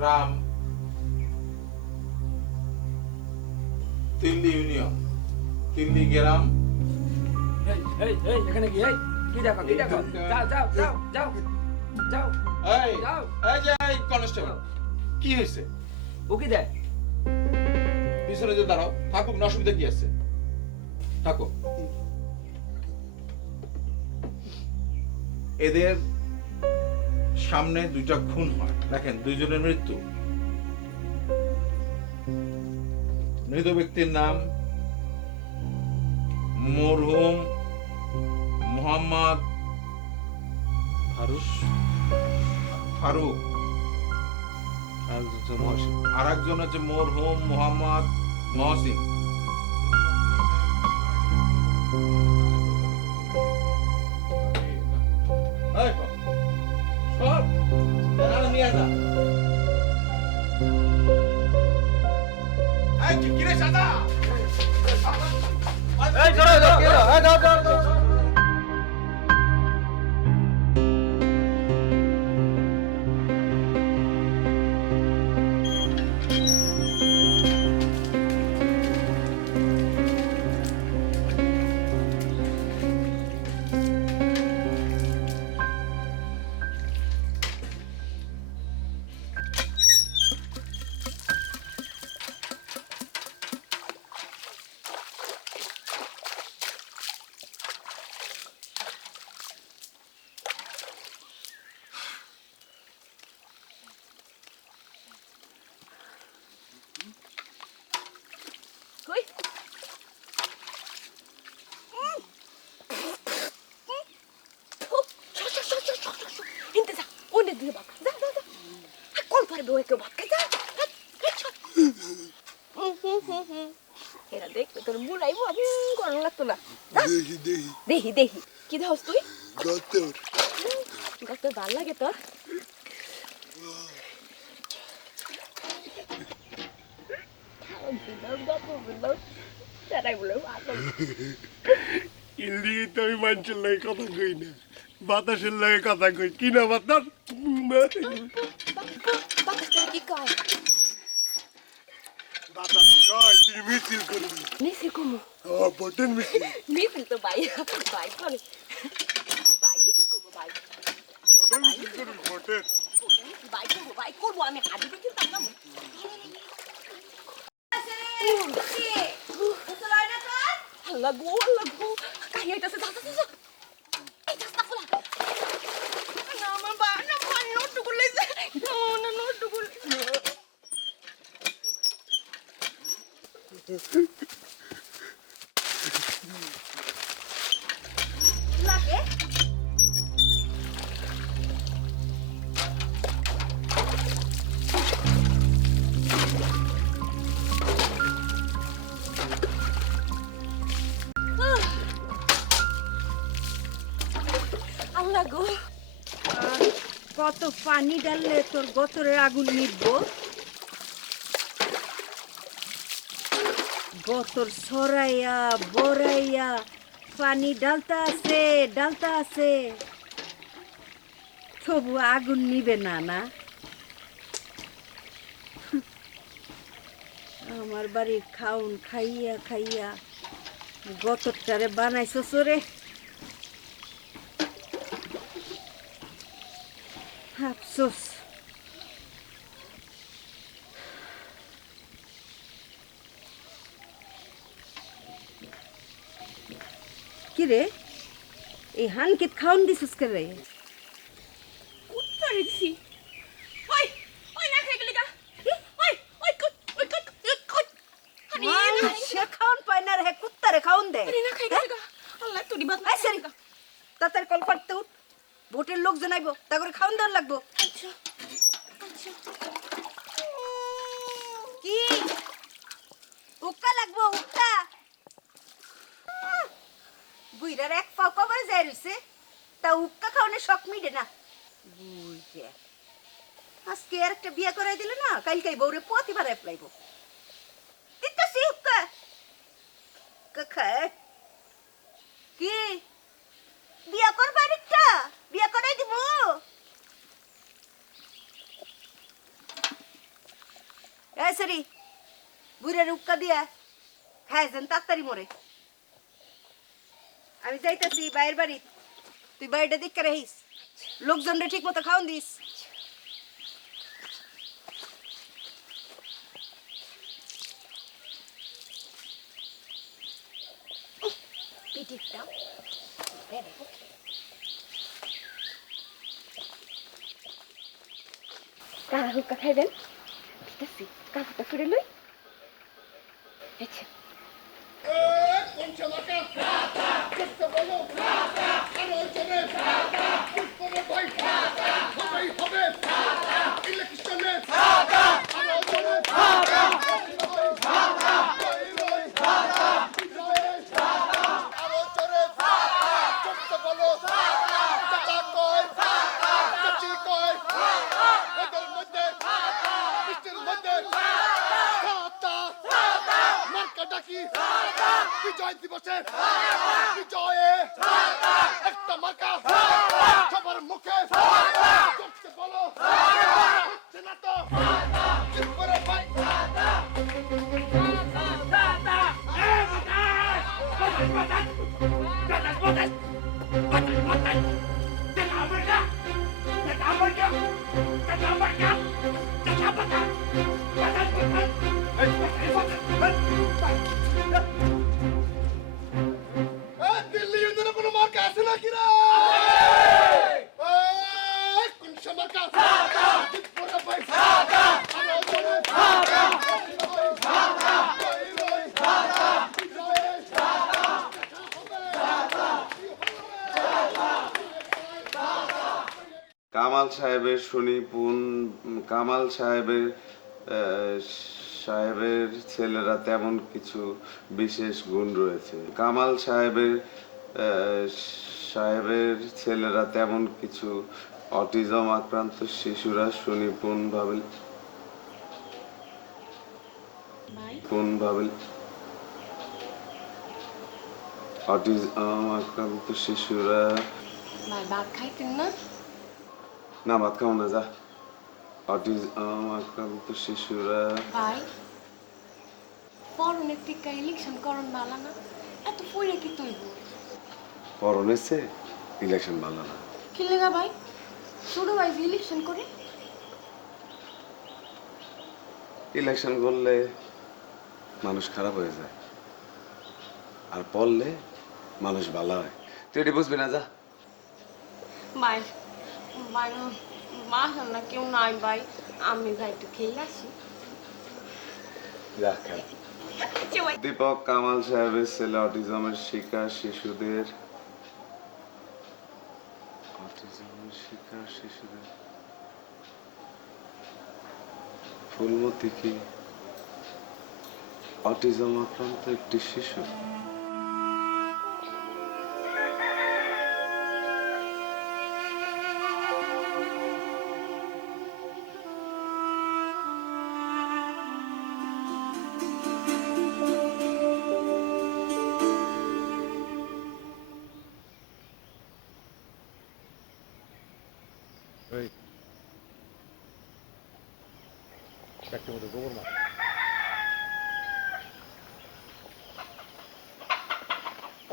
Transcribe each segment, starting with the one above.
গ্রাম Tilli union, Tilli গ্রাম। এখানে কি কি দেখো কি দেখো? যাও যাও যাও যাও যাও এই যাও। এই যে এই কনস্টেবল, কি হয়েছে? ও কি দেয়? পিছনে যে দাঁড়াও, থাকুক না, অসুবিধা কি আছে? থাকো। এদের সামনে দুইটা খুন হয়, দেখেন দুইজনের মৃত্যু। মৃত ব্যক্তির নাম মরহুম মোহাম্মদ ফারুক, আর একজন হচ্ছে মরহুম মোহাম্মদ মহসিন। এই বাবা, সর, দাঁড়া, নিয়ে যা। এই কি রে সাদা? এই ধরো ধরো এই ধরো ধরো ধরো। কই হিনতে যা, ওনে দিয়ে বাপ যা যা যা, কোন পারবে ওকে ভাত খাই যা। এরা দেখবে তোর মুলাইবো, আমি গরম লাগতো না। দেখি দেখি দেখি দেখি কি দেহস তুই? গতর কত ভাল লাগে তোর। ইন্দিকে তো আমি মানুষের লাগে কথা কই না, বাতাসের লাগে কথা কই। কি না বাতাস? কি কয়? বাতাস কয় তুই মিছিল করবি। মিছিল কমু, বটেন মিছিল। মিছিল তো ভাই ভাই করে, ভাই মিছিল করবো, ভাই বটেন মিছিল করবি, বটেন। ভাই করবো, ভাই করবো, আমি হাজির কিন্তু না। আল্লাহ গো আল্লাহ গো, কাহি আইতাছে, যা যা যা। এই রাস্তা খোলা। না আমার বা না মন নোট গুলো না নোট গুলো লাগে। আল্লাহ গো, আর কত পানি ডাললে তোর গতরে আগুন নিবো? গতর সরাইয়া বড়াইয়া পানি ডালতা আছে, তবু আগুন নিবে না। না, আমার বাড়ির খাউন খাইয়া খাইয়া গতরটারে বানাইছো সরে। আফসোস। কি রে, এই হানকিত খাওন দিছিস কে রে? উত্তরে দিছি। ওই ওই না খাই গেলি গা। ওই ওই ওই ওই সে খাওন পায় না রে, কুত্তারে খাওন দে। না খাই গেলি গা। আল্লাহ তোরি বাত এই সেরি, তাড়াতাড়ি কল করতে উঠ, ভোটের লোক জানাইব, তা করে খাওন দেওয়ার লাগবো। আচ্ছা আচ্ছা। কি উক্কা লাগবো? উক্কা বুইরার এক পাও কবরে যায় রইছে, তা উক্কা খাওয়ানোর শখ মিটে না। বুইরা আজকে আর একটা বিয়া করাই দিল না, কালকে বউরে পোয়াতি বাড়াই ফেলাইব। দিতেছি উক্কা খায়। কি বিয়া করবা? বিয়া করাই দিব। বাইরে উক্কা দিয়া খায় যেন তাড়াতাড়ি মরে। আমি যাইতাছি বাইরের বাড়ি, তুই বাড়িটা দিকে রাখিস, লোকজনরে ঠিক মতো খাওয়ান দিস। পিটিকটা কারা হুক্কা খাইবেন? ঠিক আছে, কাপড়টা ফিরে লই। আচ্ছা বিজয় দিবসে বিজয়ে একটা মার্কা সবার মুখে করতে বলো, হচ্ছে না তো চুপ করে ভাই। দিল্লি ইউনিয়নে কোনো মার্কা আছে নাকি রে? কোন সে মার্কা? চুপ করে ভাই। আরো জোরে। কামাল সাহেবের সাহেবের ছেলেরা তেমন কিছু বিশেষ গুণ রয়েছে। কামাল সাহেবের ছেলেরা তেমন কিছু অটিজম আক্রান্ত শিশুরা সুনিপুণভাবে অটিজম আক্রান্ত শিশুরা ভাত খাইতেন না? না, ভাত খাও না, যা। অটিজম আক্রান্ত শিশুরা ভাই পরনের টিকা ইলেকশন করন ভালো না, এত পইরা কি তৈব? পরনেছে ইলেকশন ভালো না। কি লেগা ভাই? ছোট ভাই ইলেকশন করে? ইলেকশন করলে মানুষ খারাপ হয়ে যায়, আর পড়লে মানুষ ভালো হয়। তুই এটি বুঝবি না, যা। ভাই ভাই মা না কেউ নাই ভাই, আমি যাই একটু খেয়ে আসি। দীপক কামাল সাহেবের ছেলে অটিজমের শিকার শিশুদের ফুলমতি কি অটিজম আক্রান্ত একটি শিশু?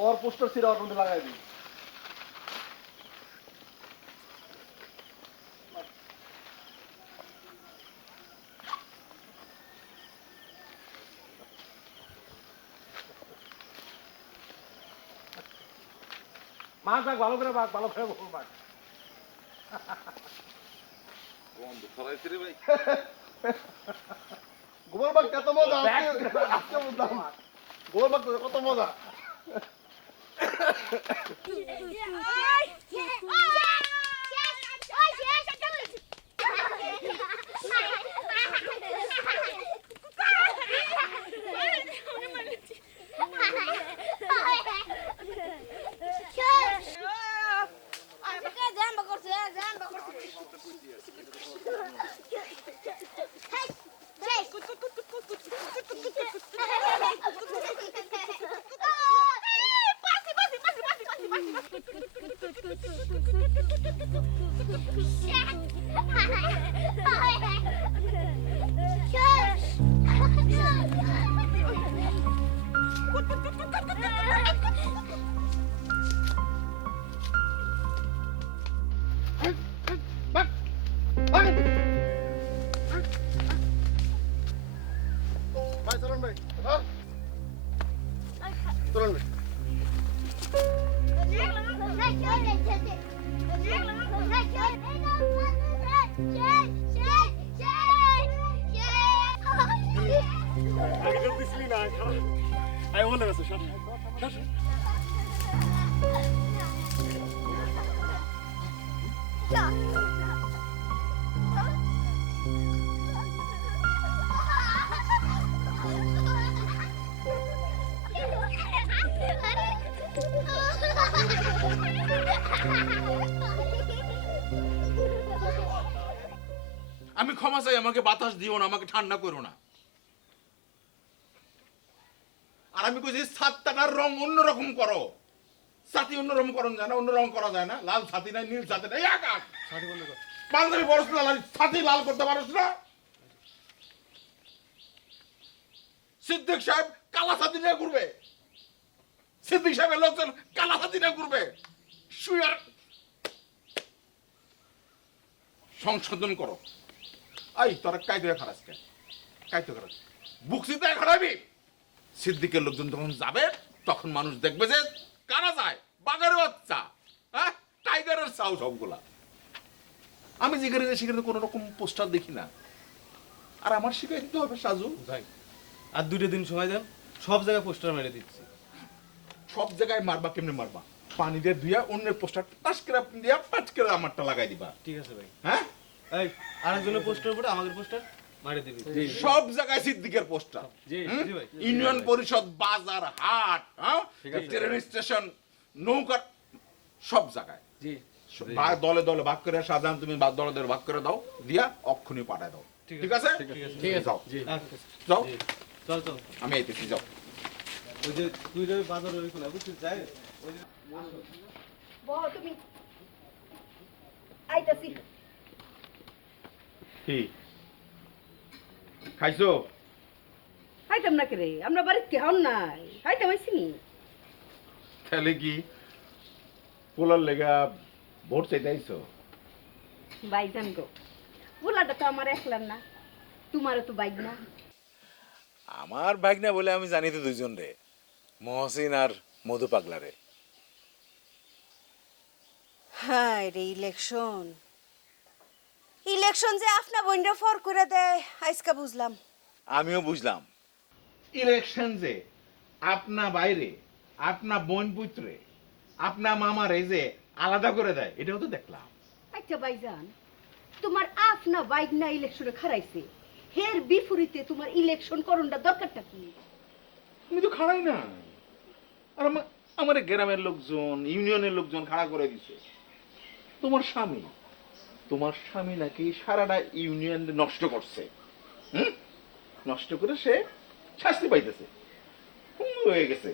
और पोस्टर सिरा और लगाई दी। মাছ বাঘ ভালো করে বাঘ ভালো করে গোবর বাঘ গোবর বাঘ কত মজা আজকে বুঝলাম গোবর বাঘ কত মজা Shush! চলেন ভাই। আগে তো দিছিলি না আই বলে গেছে সব আমি ক্ষমা চাই, আমাকে বাতাস দিও না, আমাকে ঠান্ডা করো না। আর আমি কইছি ছাদটার রং অন্যরকম করো। ছাতি অন্যরকম করন যায় না, অন্য রং করা যায় না। লাল ছাতি নাই, নীল ছাতি নাই, আকাশ পাঞ্জাবি বরস না, ছাতি লাল করতে পারস না। সিদ্দিক সাহেব কালা ছাতি নিয়ে ঘুরবে, সিদ্দিক সাহেবের লোকজন কালা ছাতি নিয়ে ঘুরবে। শুয়ার সংশোধন করো। আই তোরা কাইতে খারাপ কে, কাইতে খারাপ বুকসিতে খারাপি। সিদ্দিকের লোকজন যখন যাবে তখন মানুষ দেখবে যে কারা যায়, বাগার বাচ্চা, হ্যাঁ, টাইগারের চাও সবগুলা। আমি যেখানে যাই সেখানে কোনো রকম পোস্টার দেখি না। আর আমার শিখাই দিতে হবে সাজু ভাই আর 2 দিন সময় দেন, সব জায়গায় পোস্টার মেরে দিচ্ছি। সব জায়গায় মারবা, কেমনে মারবা? পানি দিয়ে ধুইয়া অন্যের পোস্টার টাচ করে দিয়া পাঁচ করে আমারটা লাগাই দিবা। ঠিক আছে ভাই। হ্যাঁ, এই আরেকজনের পোস্টার উপরে আমাদের পোস্টার মারে দিবি। সব জায়গায় সিদ্দিকের পোস্টার। জি জি ভাই। ইউনিয়ন পরিষদ, বাজার, হাট, হ্যাঁ, ট্রেন স্টেশন, নৌকা, সব জায়গায় জি দলে দলে ভাগ করে সাজান, তুমি দলে দলে ভাগ করে দাও, দিয়া অক্ষুনি পাঠায় দাও। ঠিক আছে, ঠিক আছে, যাও যাও, চল চল। আমি আইতেছি, যাও। ওই যে তুই যে বাজার ওই কোনা বুঝছিস যাই ওই যে বহ তুমি আইতাছি। কি খাইছো? খাইতাম না কে রে, আমরা বাড়িতে কেহন নাই, খাইতাম আইসিনি। তাহলে কি পোলার লেগা ভোট চাইতে আইছো? বাইজান গো, পোলাটা তো আমার একলার না, তোমারও তো বাইক না। আমার বাইক না বলে আমি জানি তো দুইজন রে, মহসিন আর মধু পাগলা রে। হায় রে ইলেকশন, ইলেকশন যে আপনা বইন্ডা ফর করে দেয় আজকে বুঝলাম। আমিও বুঝলাম ইলেকশন যে আপনা বাইরে, আপনা বোন পুত্রে, আপনা মামারে যে আলাদা করে দেয়, এটাও তো দেখলাম। আচ্ছা বাইজান, তোমার আপনা বাইক না ইলেকশনে খারাইছে, হের বিপরীতে তোমার ইলেকশন করণটা দরকারটা কি? আমি তো খাড়াই না। আর আমার গ্রামের লোকজন, ইউনিয়নের লোকজন খাড়া করে দিছে। তোমার স্বামী, তোমার স্বামী নাকি সারাটা ইউনিয়ন নষ্ট করছে, নষ্ট করে সে শাস্তি পাইতেছে, হয়ে গেছে।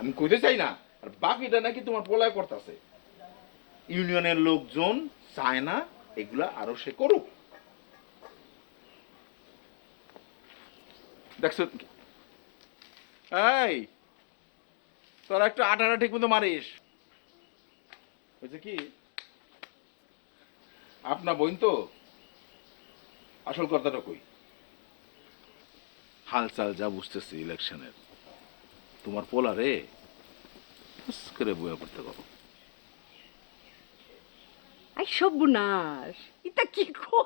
আমি কইতে চাই না। আর বাকিটা নাকি তোমার পোলায় করতেছে। ইউনিয়নের লোকজন চায় না এগুলা আরো সে করুক। দেখছো, এই তোরা একটু আটাটা ঠিক মতো মারিস। হয়েছে কি, আপনা বোন তো, আসল কথাটা কই, হালচাল যা বুঝতেছি ইলেকশনের, তোমার পোলা রে করে বইয়া করতে পারো। আই সর্বনাশ, এটা কি গো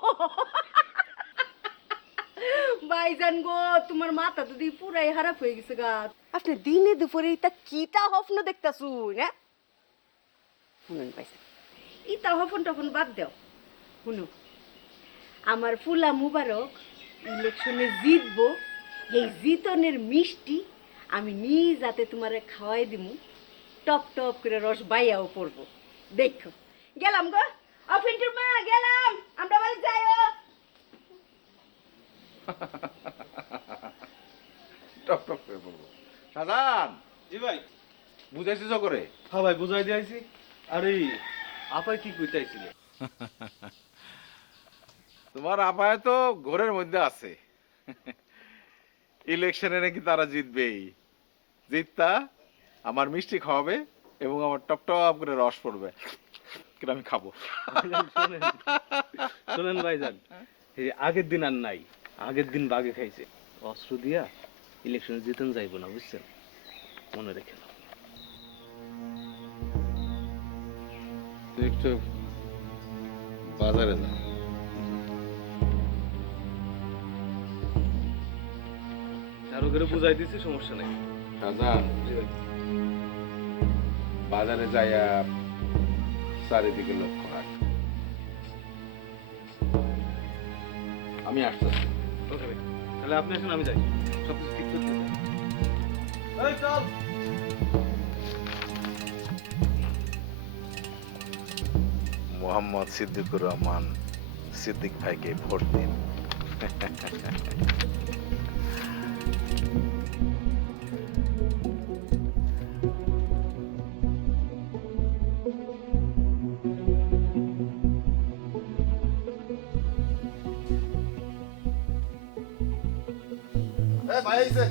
ভাইজান গো, তোমার মাথা তো দিয়ে পুরাই খারাপ হয়ে গেছে গা। আপনি দিনে দুপুরে ইটা কিটা হফন দেখতাছু না? শুনুন ভাইজান, ইটা হফন টফন বাদ দাও। শুনো, আমার ফুলা মুবারক ইলেকশনে জিতবো, এই জিতনের মিষ্টি আমি নিজ হাতে তোমারে খাওয়াই দিমু, টপ টপ করে রস বাইয়াও পড়বো, দেখো। গেলাম গো, অফিন্টুর মা গেলাম, আমরা বাড়ি যাইও। টপ টপ করে বলবো। সাজান, জি ভাই। বুঝাইছিস করে? হ্যাঁ ভাই বুঝাই দিয়েছি। আরে আপাই কি কইতাইছিল? তোমার আপায় তো ঘরের মধ্যে আছে। ইলেকশনে নাকি তারা জিতবেই। জিততা আমার মিষ্টি খাওয়াবে এবং আমার টপ টপ করে রস পড়বে, কিন্তু আমি খাবো। শোনেন ভাইজান, এই আগের দিন আর নাই, আগের দিন বাগে খাইছে, অস্ত্র দিয়া ইলেকশনে জিতেন যাইব না, বুঝছেন? মনে রেখে দাও। তুই একটু বাজারে যা। আরো করে বুঝাই দিছি, সমস্যা নেই। শাহজাহান, বাজারে যাইয়া চারিদিকে লক্ষ্য রাখ। আমি আসতেছি। ওকে ভাই, তাহলে আপনি আসুন, আমি যাই, সবকিছু ঠিক করতে চাই। এই চল। মোহাম্মদ সিদ্দিকুর রহমান সিদ্দিক ভাইকে ভোট দিন। ভাই আইছে।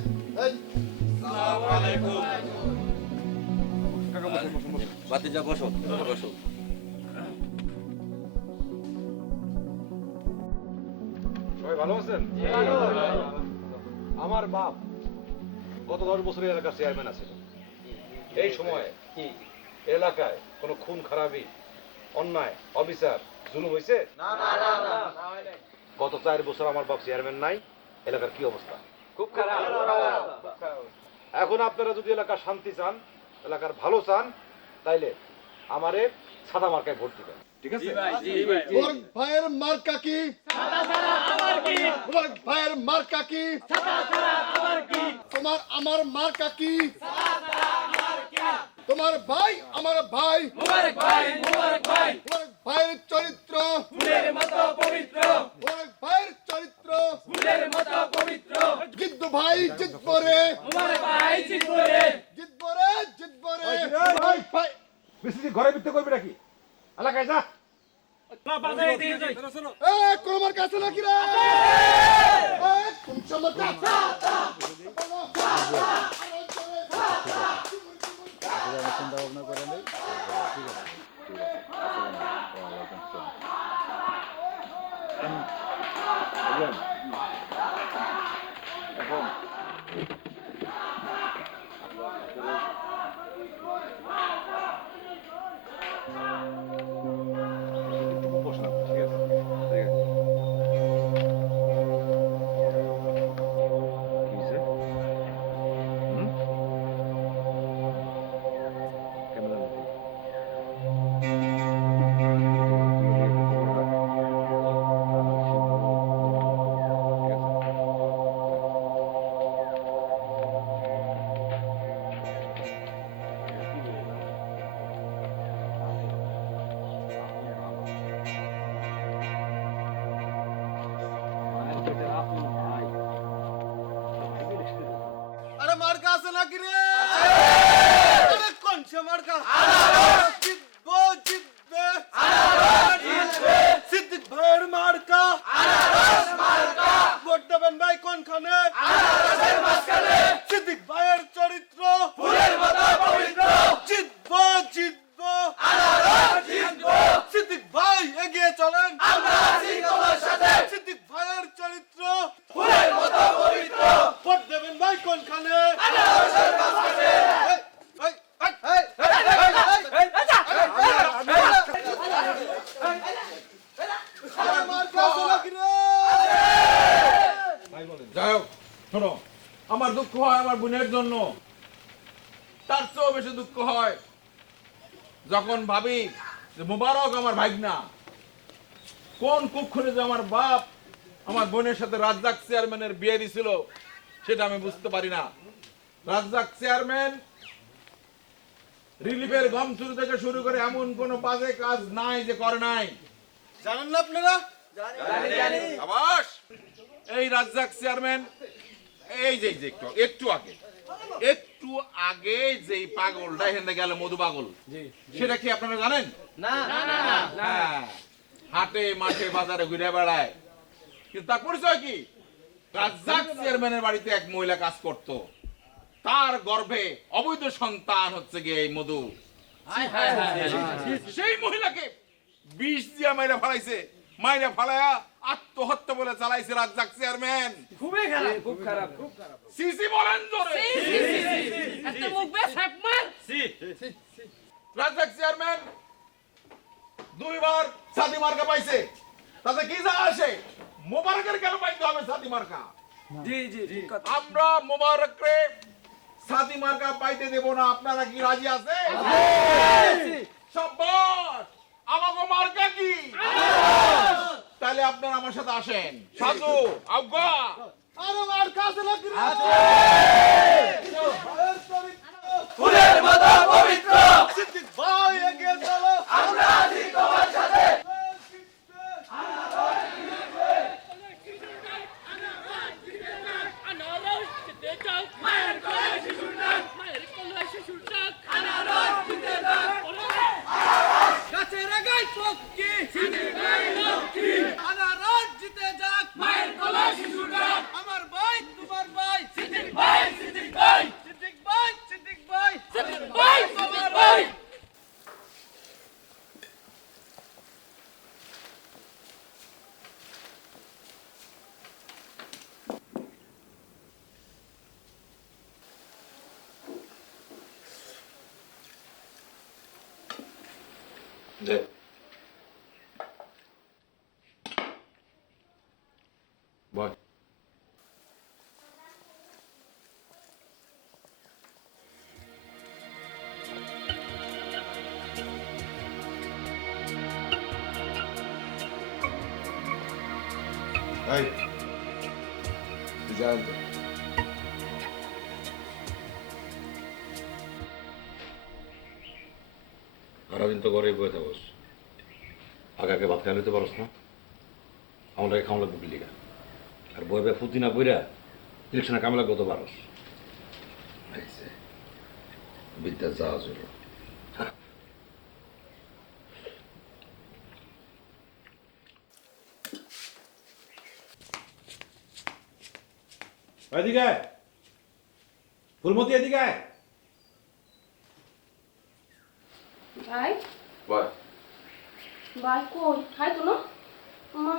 বাতিজা বসো বসো। সবাই ভালো আছেন? আমার বাপ গত 10 বছর এই এলাকার চেয়ারম্যান আছে। এই সময়ে এলাকায় কোনো খুন খারাপি, অন্যায়, অবিচার, জুলুম হয়েছে? গত 4 বছর আমার বাপ চেয়ারম্যান নাই, এলাকার কি অবস্থা? খুব খারাপ। এখন আপনারা যদি এলাকার শান্তি চান, এলাকার ভালো চান, তাইলে আমারে সাদা মার্কায় ভোট দিবেন, ঠিক আছে? তোর ভাইয়ের মার্কা কি? তোর ভাইয়ের মার্কা কি? তোমার আমার মার্কা কি? তোমার ভাই আমার ভাই। তোমার ভাইয়ের চরিত্র তোমার ভাইয়ের চরিত্র জিদ্দু ভাই জিতবো রে, জিতবো রে, জিতবো রে। ভাই বেশি ঘরে ভিতরে করবি নাকি? এলাকায় যা। কোন মার্কা আছে নাকি রে? কোন মার্কা? চিন্তা ভাবনা করে নেই। ঠিক আছে, ঠিক আছে। এখন বসলাম, ঠিক আছে, ঠিক আছে। কি হয়েছে? কেন জানো তুই? আরে মার্কা আছে নাকি রে? আরে কোন সে মার্কা? জিতবো, জিতবে, সিদ্দিক ভাইয়ের মার্কা। ভোট দেবেন ভাই কোনখানে? সিদ্দিক ভাইয়ের চরিত্র জিতবো, জিতবো, সিদ্দিক ভাই এগিয়ে চলেন, সিদ্দিক ভাইয়ের চরিত্র ভোট দেবেন ভাই কোনখানে? যাই হোক, শোনো, আমার দুঃখ হয় আমার বোনের জন্য, তার চেয়েও বেশি দুঃখ হয় যখন ভাবি যে মুবারক আমার ভাগনা কোন কুক্ষণে যে আমার বাপ আমার বোনের সাথে রাজ্জাক চেয়ারম্যানের বিয়ে দিছিল সেটা আমি বুঝতে পারি না। রাজ্জাক চেয়ারম্যান রিলিফের গম চুরি থেকে শুরু করে এমন কোন বাজে কাজ নাই যে করে নাই। জানেন না আপনারা? আবাস এই রাজ্জাক চেয়ারম্যান এই যে একটু আগে যেই পাগলটা এখানে গেল মধু পাগল, সেটা কি আপনারা জানেন? হ্যাঁ, হাটে মাঠে বাজারে ঘুরে বেড়ায়, কিন্তু তার পরিচয় কি? রাজ্জাক চেয়ারম্যানের বাড়িতে এক মহিলা কাজ করত, তার গর্ভে অবৈধ সন্তান হচ্ছে গিয়ে এই মধু। সেই মহিলাকে বিষ দিয়া মাইরা ফালাইছে, মাইরা ফালায়া আত্মহত্যা বলে চালাইছে রাজ্জাক চেয়ারম্যান। খুব খারাপ। সিসি বলেন জোরে। এত মুখ বেশ মার রাজ্জাক চেয়ারম্যান দুইবার সাদি মার্কা পাইছে, তাতে কি যা আসে? মোবারকের কেন পাইতে হবে সাদি মার্কা? জি জি ঠিক কথা। আমরা মোবারকরে সাদি মার্কা পাইতে দেব না। আপনারা কি রাজি আছে? শাবাশ! আমাগো মার্কা কি? তাহলে আপনারা আমার সাথে আসেন। সাজু আজ্ঞা। আরে মার্কা আছে নাকি? ফুলের মতো পবিত্র সিদ্দিক ভাই এগিয়ে চলো। আমরা আছি তোমার সাথে। গাছের আগায় চক্কি লক্ষ্মী আনারস জিতে যাক মায়ের কোলে শিশু ডাক আমার ভাই তোমার ভাই সিদ্দিক ভাই সিদ্দিক ভাই সিদ্দিক ভাই সিদ্দিক ভাই সিদ্দিক ভাই তোমার ভাই দে বল। এই তুই জান তো সারাদিন তো ঘরে বসে থাকস, আগে আগে ভাত খাইতে পারস না? আমাকে খাওয়া লাগবে বিলিকা, আর বই বে ফুটি না বইরা ইলেকশনে কামে লাগবে তো পারস। বিদ্যা যা জোর এদিকে আয়। ফুলমতি এদিকে আয়। ভাই বল ভাই কই খাই তো না মা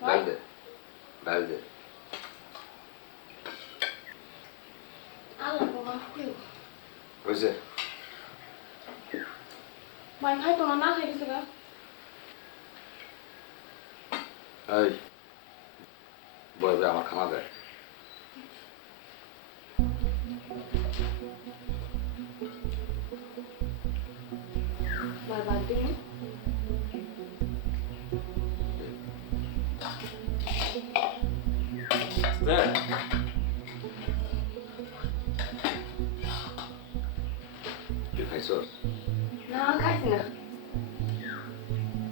ডাল দে ডাল দে আল্লাহ বাবা কই হয়েছে ভাই খাই তো না খাই গেছে গা এই বয় বে আমার খানা দেয় ভাই ভাই দিন তুই খাইছস না খাইছি না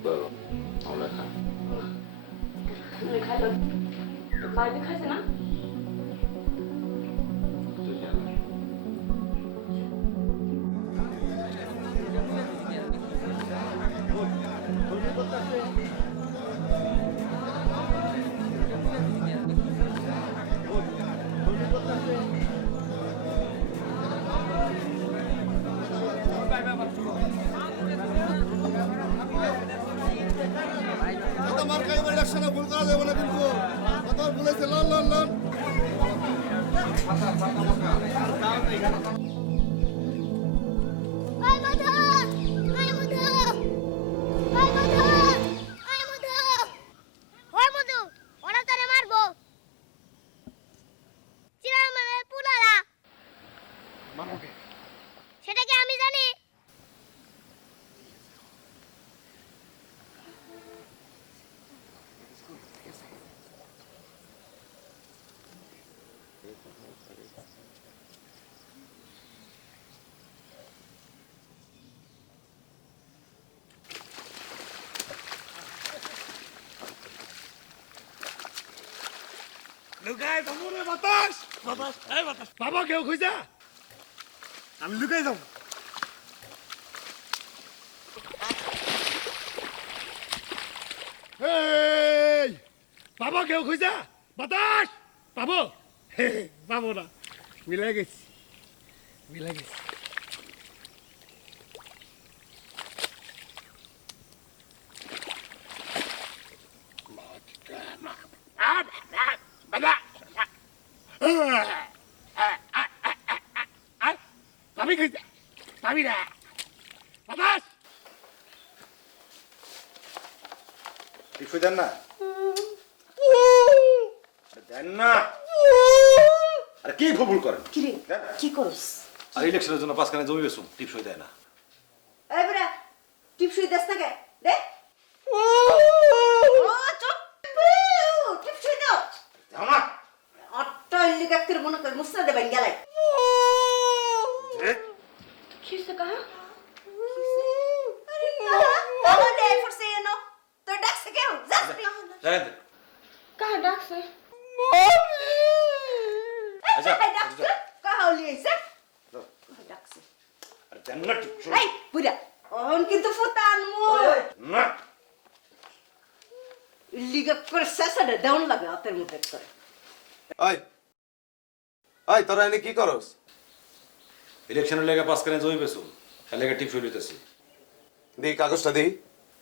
বলো আমরা খা খাইলো বাইরে খাইছে না তুই খা মার্কা এবার ইলেকশনে ভুল করা যাবে না কিন্তু কথা বলেছে লন লন লন ওই মধু ওই মধু ওই মধু ওই মধু ওই মধু ওরা তোরে মারবো চিরামানের পুলারা সেটা কি আমি জানি লুকাই যাবো রে বাতাস বাতাস এই বাতাস বাবা কেউ খুঁজা আমি লুকাই যাবো এই বাবা কেউ খুঁজা বাতাস পাবো পাবো না মিলে গেছি মিলে গেছি ভাবি কইছে ভাবি না বাতাস টিপসই দেন না দেন না আরে কি ফুবুল করেন কি রে কি করস আর ইলেকশনের জন্য 5 খানে জমি বেচুম টিপসই দেয় না এই বড়া টিপসই দেস না কে দে ও চুপ টিপসই দাও যাও না আটটা লিগা করে মনে কর মুসরা দেবেন গেলাই কিসে কাহা আরে কাহা দে ফরসে নো তো ডাকছে কেউ যাস জানেন কাহা ডাকছে আচ্ছা ডাকছে কাহা লিয়েছে ডাকছে আরে দেন না টিপসই এই বুড়া অন কিন্তু ফুতান মো না লিগা করে শেষে ডাউন লাগে হাতের মধ্যে করে ওই ওই তোরা এনে কি করস ইলেকশনের লেগে 5 খানে জমি বেচুম তার লেগে টিপসই লইতেছি দেই কাগজটা দেই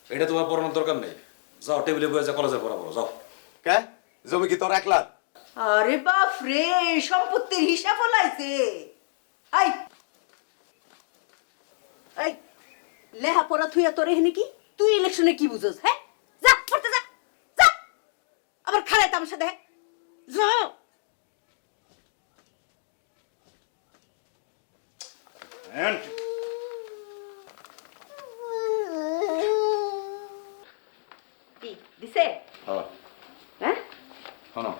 এটা তোমার পড়ানোর দরকার নেই যাও টেবিলে বসে যা কলেজে পড়াবো যাও কে জমি কি তোর একলা আরে বাপ রে সম্পত্তির হিসাব হলাইছে আই আই লেহা পড়া থুইয়া তোর এখানে কি তুই ইলেকশনে কি বুঝছস হ্যাঁ যা পড়তে যা যা আবার খাড়াই তামার সাথে যাও দেন কি দিছে হ্যাঁ হ্যাঁ শোনো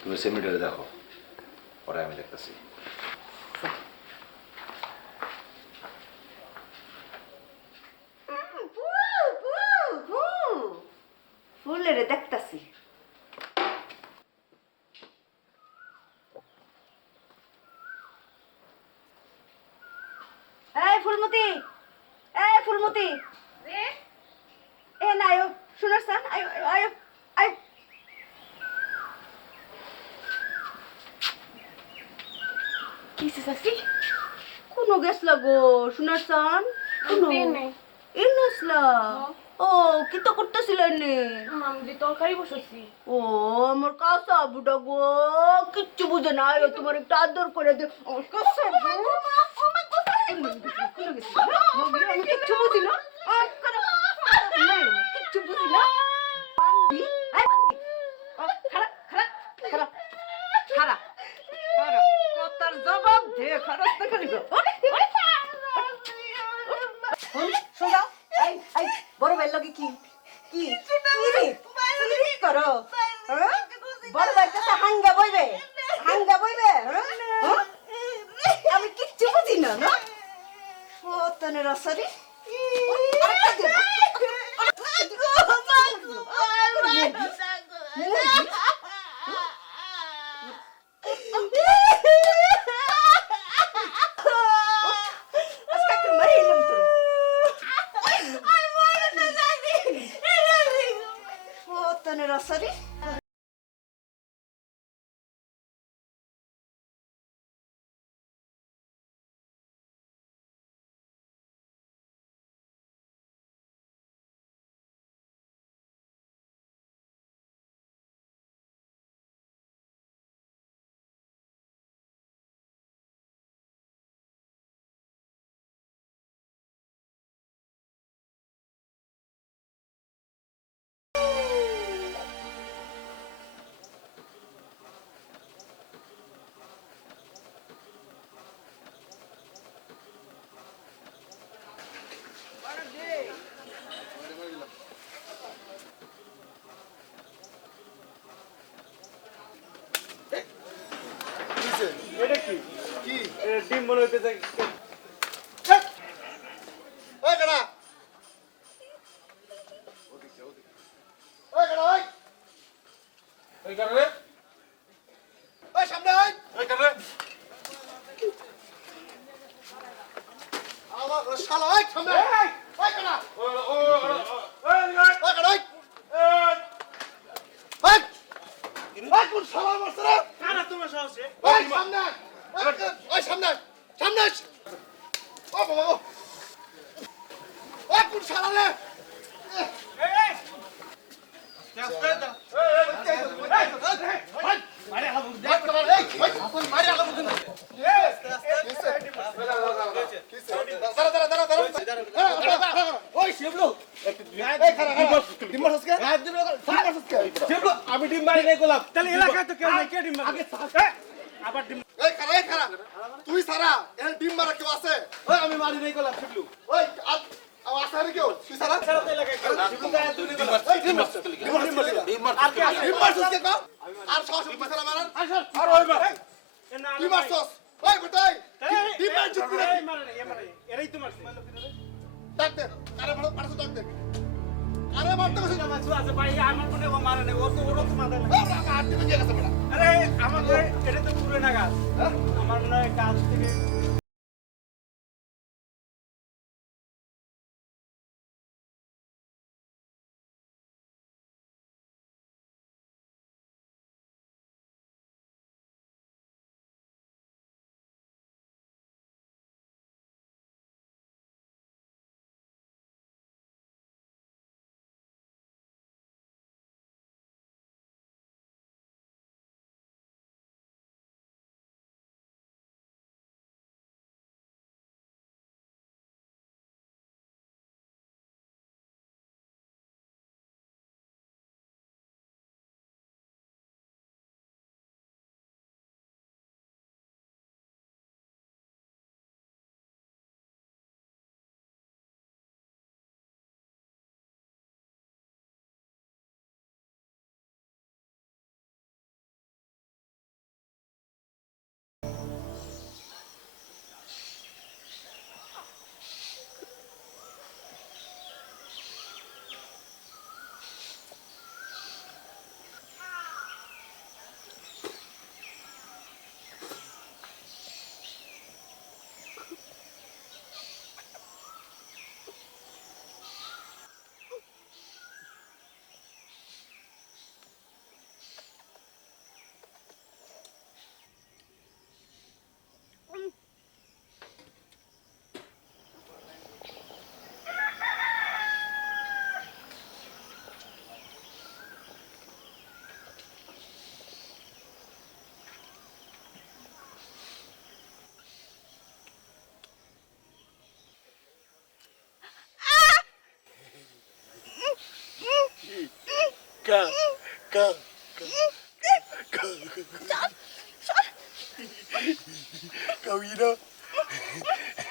তুমি সেমিটারে দেখো পরে আমি দেখতেছি ফুলেরে দেখতাছি ফুলমতি ফুলমতি এ না আয়ো শোনার সান আয়ো আয়ো আয়ো কিসে চাচি কোনো গেছলা গো শোনার সান এনেছলা ও কি তো করতেছিল এনে আমি তরকারি বসাচ্ছি ও আমার কাঁচা বুড়া গো কিচ্ছু বুঝে না আয়ো তোমার একটু আদর করে দে আমার কাঁচা আমি কিচ্ছু বুঝি না কিচ্ছু বুঝি না বান্দি খারাপ খারাপ খারাপ খারাপ খারাপ কথার জবাব দে খারাপ না খালি গো শোনাও এই এই বড় ভাই লগে কি কি কি করো বড় ভাই কাছে হাঙ্গা বইবে হ্যাঁ? আমি কিচ্ছু বুঝি না না ফতনের আসরে Sorry. ডিম মনে হইতে যায় ওই কারা ওই কারা ওই কারা রে ওই সামনে ওই কারা রে আমার শালা ওই সামনে ওই কারা ওই কারা ওই কোন শালা মারছে রে কারা তোমার সাহসে ওই সামনে ওই সামনে সামনে ও বাবা ওই কোন শালা রে এই আস্তে আস্তে এই আরে হাত দেখ এই এই খারা তুই সারা এর ডিম মারা কেউ আছে ওই আমি মারি নাই গলাম শিবলু ওই আছে রে কেউ তুই সারা ডিম মারছিস কে কও আর সব তুই সারা মারান আর ওই মার তুই মারছস ওই বেটাই ডিম মারছিস তুই এরাই তো মারছে ডাক দে আরে বড় পারছ ডাক দে আরে মারতে কইছিস মাছু আছে ভাই আমার মনে ও মারে না ও তো মাথা না ওরা হাত দিকে নিয়ে গেছে বেটা আরে আমার এটা তো পুরো না গাছ আমার মনে হয় কাজ থেকে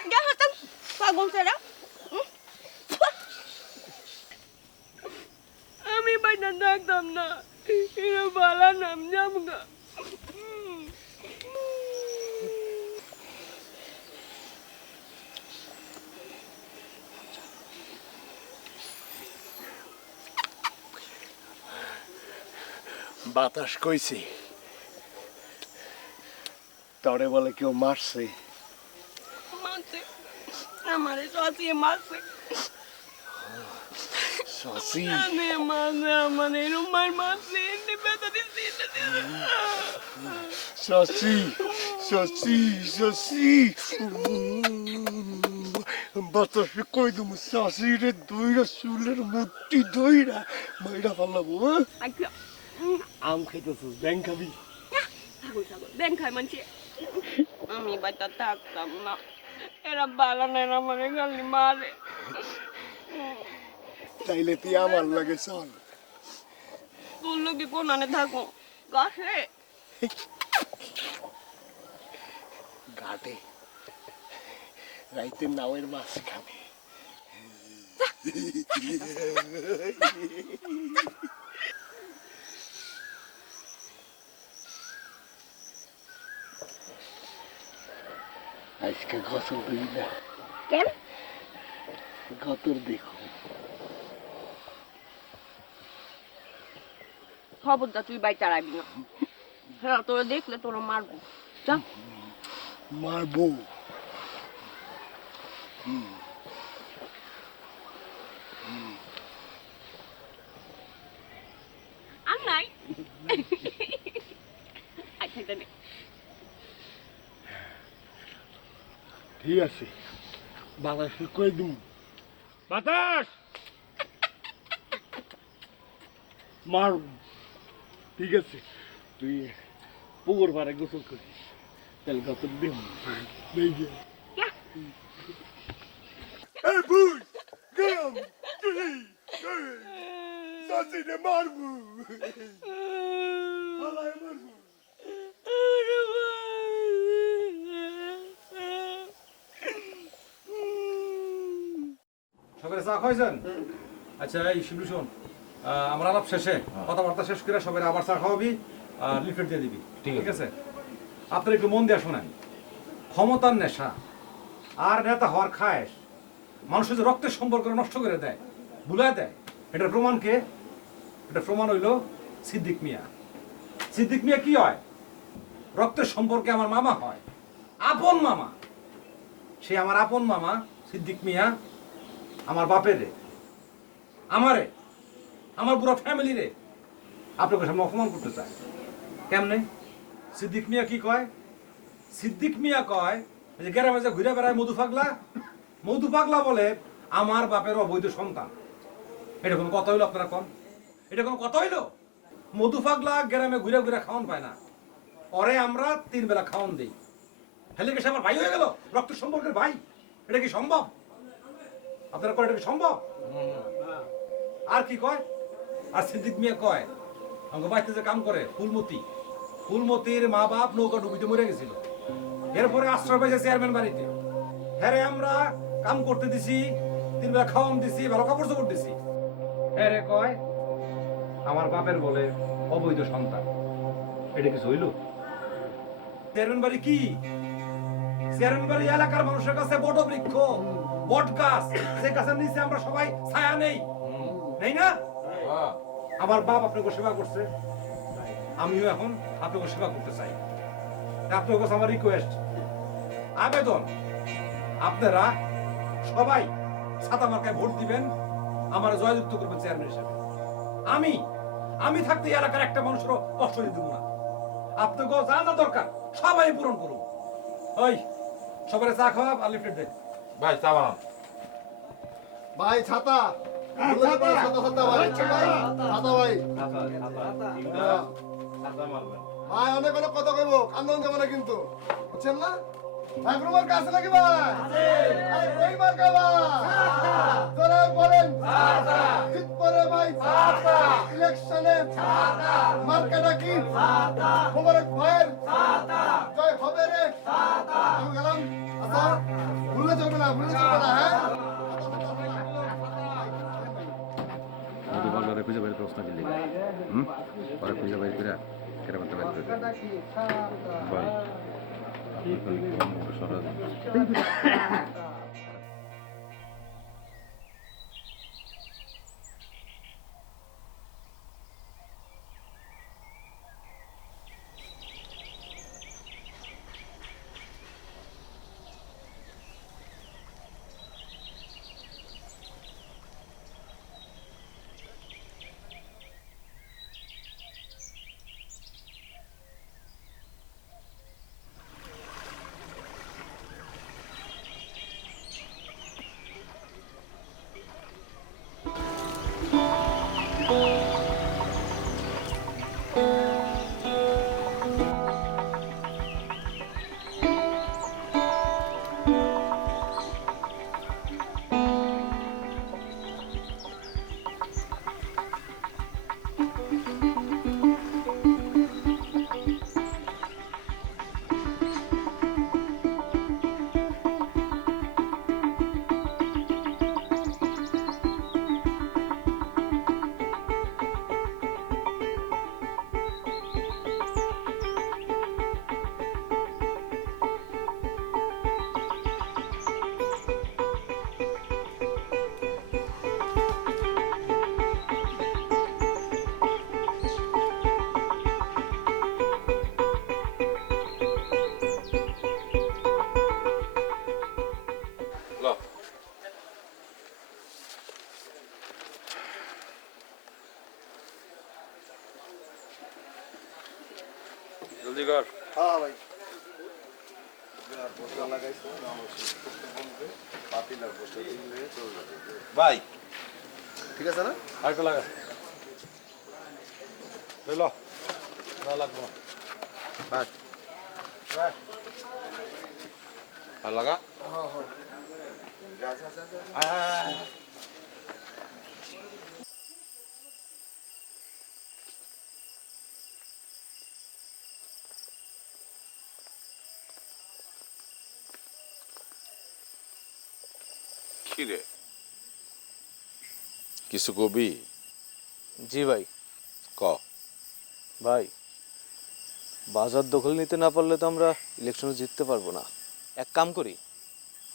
Ya hatan পাগল ছেড়া আমি বাইনা ডাকতাম না এরা বালা নাম জামগা বাতাস কইছে তরে বলে কেউ মারছে মারছে আমারে সসিয়ে মারছে শশী আমি মারছে আমারে রুমার মারছে এনে বেতা দিছি শশী শশী শশী বাতাসে কই তুমি শশী রে দইরা চুলের মুঠি দইরা মাইরা ফালাবো আচ্ছা আম খাইতেছিস ব্যাং খাবি ছাগল ছাগল ব্যাং খায় মানছে আমি বাইতা থাকতাম না এরা বালা না এরা আমারে গালি মারে তাইলে তুই আমার লাগে চল তোর লোকে কোনানে থাকো গাছে ঘাটে রাইতে নাওয়ের মাছ খাবে আজকে গতর দিই না কেন গতর দেখো খবরদার তুই বাড়ি চালাবি না হ্যাঁ তোরা দেখলে তোরা মারবো যা মারবো আর নাই আচ্ছা নে ঠিক আছে বাতাসে কই দিম বাতাস মার ঠিক আছে তুই পুকুর পাড়ে গোসল করিস তাহলে গতর দিম দেখি এই বুই গেম সাসিনে মারবু হালাই মারবু চা খাইছেন? আচ্ছা এই শিবলু শোন, আমরা আলাপ শেষে কথাবার্তা শেষ করে সবাই আবার চা খাওয়াবি আর লিফলেট দিয়ে দিবি, ঠিক আছে? আপনারা একটু মন দিয়ে শোনেন, ক্ষমতার নেশা আর নেতা হওয়ার খায়েশ মানুষের যে রক্তের সম্পর্ক নষ্ট করে দেয়, ভুলায় দেয়, এটার প্রমাণ কে? এটা প্রমাণ হইল সিদ্দিক মিয়া। সিদ্দিক মিয়া কি হয়? রক্তের সম্পর্কে আমার মামা হয়, আপন মামা। সে আমার আপন মামা সিদ্দিক মিয়া আমার বাপের রে, আমারে, আমার পুরো ফ্যামিলি রে আপনাকে সামনে অপমান করতে চায়। কেমনে? সিদ্দিক মিয়া কি কয়? সিদ্দিক মিয়া কয় যে গ্রামে যে ঘুরে বেড়ায় মধু পাগলা, মধু পাগলা বলে আমার বাপের অবৈধ সন্তান। এটা কোনো কথা হইলো? আপনারা কন, এটা কোনো কথা হইলো? মধু পাগলা গ্রামে ঘুরে ঘুরে খাওয়ান পায় না, পরে আমরা 3 বেলা খাওয়ান দিই। হেলে গেছে আমার ভাই হয়ে গেল, রক্ত সম্পর্কের ভাই। এটা কি সম্ভব? আপনারা কয় এটা কি সম্ভব? আর কি কয়? আর সিদ্দিক মিয়া কয় আমাকে বাড়িতে যে কাম করে ফুলমতি, ফুলমতির মা বাপ নৌকা ডুবিতে মরে গেছিল, এরপরে আশ্রয় পেয়েছে চেয়ারম্যান বাড়িতে। হ্যাঁ আমরা কাম করতে দিছি, 3 বেলা খাওয়ান দিছি, ভালো কাপড় চোপড় দিছি। হ্যাঁ রে কয় আমার বাপের বলে অবৈধ সন্তান। এটা কিছু হইল? চেয়ারম্যান বাড়ি কি? চেয়ারম্যান বাড়ি এলাকার মানুষের কাছে বট বৃক্ষ, বট গাছ, যে গাছের নিচে আমরা সবাই ছায়া নেই, নেই না? আমার বাপ আপনাকে সেবা করছে, আমিও এখন আপনাকে সেবা করতে চাই। আপনার কাছে আমার রিকোয়েস্ট, আবেদন, আপনারা সবাই ছাতা মার্কায় ভোট দিবেন, আমার জয়যুক্ত করবেন চেয়ারম্যান হিসেবে। আমি থাকতে এই এলাকার একটা মানুষেরও কষ্ট দিতে দেবো না। আপনাকে যা যা দরকার সবাই পূরণ করুন। ওই সবাই চা খাওয়া আর লিফলেট দেন। ভাই চা বানান। ভাই ছাতা ছাতা ছাতা ভাই ছাতা ভাই ভাই অনেক অনেক কথা কইব, কান্দন যাবো না কিন্তু, বুঝছেন না? ভাই প্রমাণ কাছে নাকি ভাই? আরে কই মার্কা ভাই? তোরা বলেন জিত পরে ভাই ইলেকশনে মার্কাটা কি? মোবারক ভাইয়ের জয় হবে রে। আমি গেলাম। আচ্ছা ভুলে চলবে না, ভুলে চলবে না। হ্যাঁ মধু পাগলারে খুঁজে বের ব্যবস্থা দিলে পরে খুঁজে বের করে কেটে করতে বের করে ভাই সরা জলদি কর। হ্যাঁ ভাই ভাই ঠিক আছে না? আরেকটা লাগা লইল না লাগবো না। আর লাগা কি রে কিছু কবি? জি ভাই। ক। ভাই, বাজার দখল নিতে না পারলে তো আমরা ইলেকশনে জিততে পারবো না। এক কাম করি,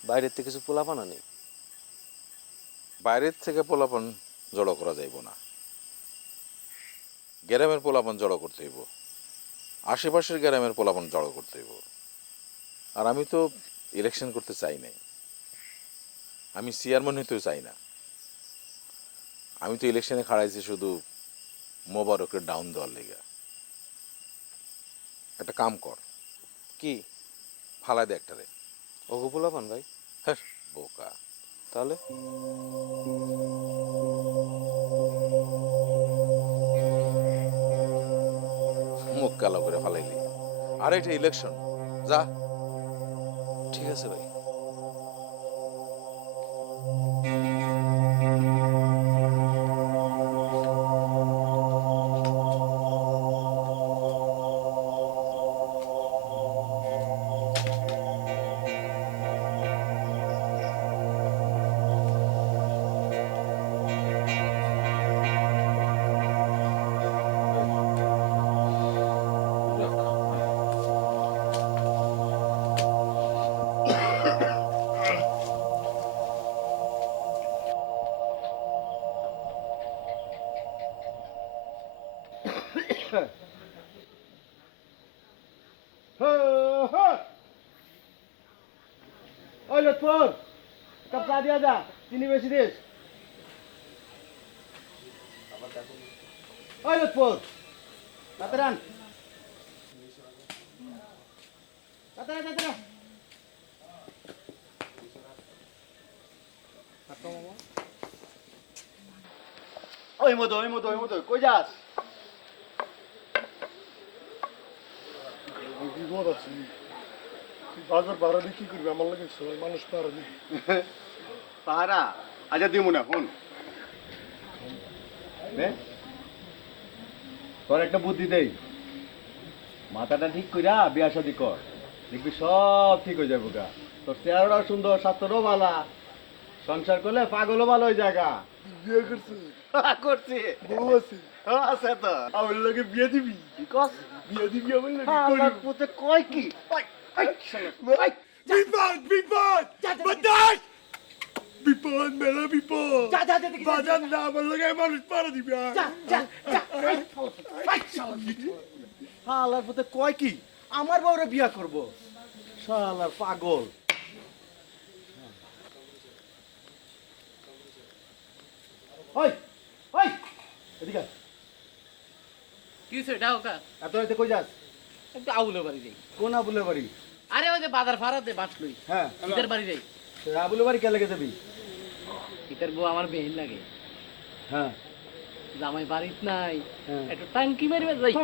বাইরের থেকে কিছু পোলাপানা নেই। বাইরের থেকে পোলাপন জড়ো করা যাইব না, গ্রামের পোলাপন জড়ো করতে হইব, আশেপাশের গ্রামের পোলাপন জড়ো করতে হইব। আর আমি তো ইলেকশন করতে চাই নাই, আমি চেয়ারম্যান হইতেও চাই না। আমি তো ইলেকশনে খাড়াইছি শুধু মোবারকের ডাউন দেওয়ার লেগা। একটা কাম কর, কি? ফালাই দে একটারে। ওগো পোলাপান ভাই? হ্যাঁ, বোকা। তাহলে মুখ কালো করে ফালাইলি। আর এটা ইলেকশন, যা। ঠিক আছে ভাই। ওই লটফর, কাপ চা দিয়া যা, চিনি বেশি দিস। ওই লটফর, তাড়াতাড়ি তাড়াতাড়ি। ওই মধু, কই যাস? বিপদ আছে, বাজার ভাড়া দিয়ে কি করবি? আমার লাগে মানুষ পাহারা দিই। পাহারা আচ্ছা দিব না, ফোন তোর একটা বুদ্ধি দেই, মাথাটা ঠিক কইরা বিয়া শাদি কর, দেখবি সব ঠিক হয়ে যাবো গা। তোর চেহারাটাও সুন্দর, স্বাস্থ্যটাও ভালো, সংসার করলে পাগলও ভালো হয়ে জায়গা। বিয়ে করছি? করছি, বউ আছে। আছে তো, আমার লাগে বিয়ে দিবি? কি কস? বিয়ে দিবি আমার লাগে? আমার পুতে কয় কি? বিপদ বিপদ বাতাস, বিপদ মেলা বিপদ। বাজার না আমার লাগে মানুষ পারা দিবি। শালার পুতে কয় কি? আমার বউরে বিয়া করব? শালার পাগল। ওই ওই এদিকে কি হইছে এটা ওকা? এত রাতে কই যাস? একটু আউলের বাড়ি যাই। কোন আবুলের বাড়ি? আরে ওই যে বাজার ফারাতে বাস লই। হ্যাঁ, ইতার বাড়ি যাই। আবুলের বাড়ি কে লেগে যাবি? ইতার বউ আমার বেহিন লাগে। হ্যাঁ, জামাই বাড়িত নাই, হ্যাঁ। একটু টাঙ্কি মারিবে যাই।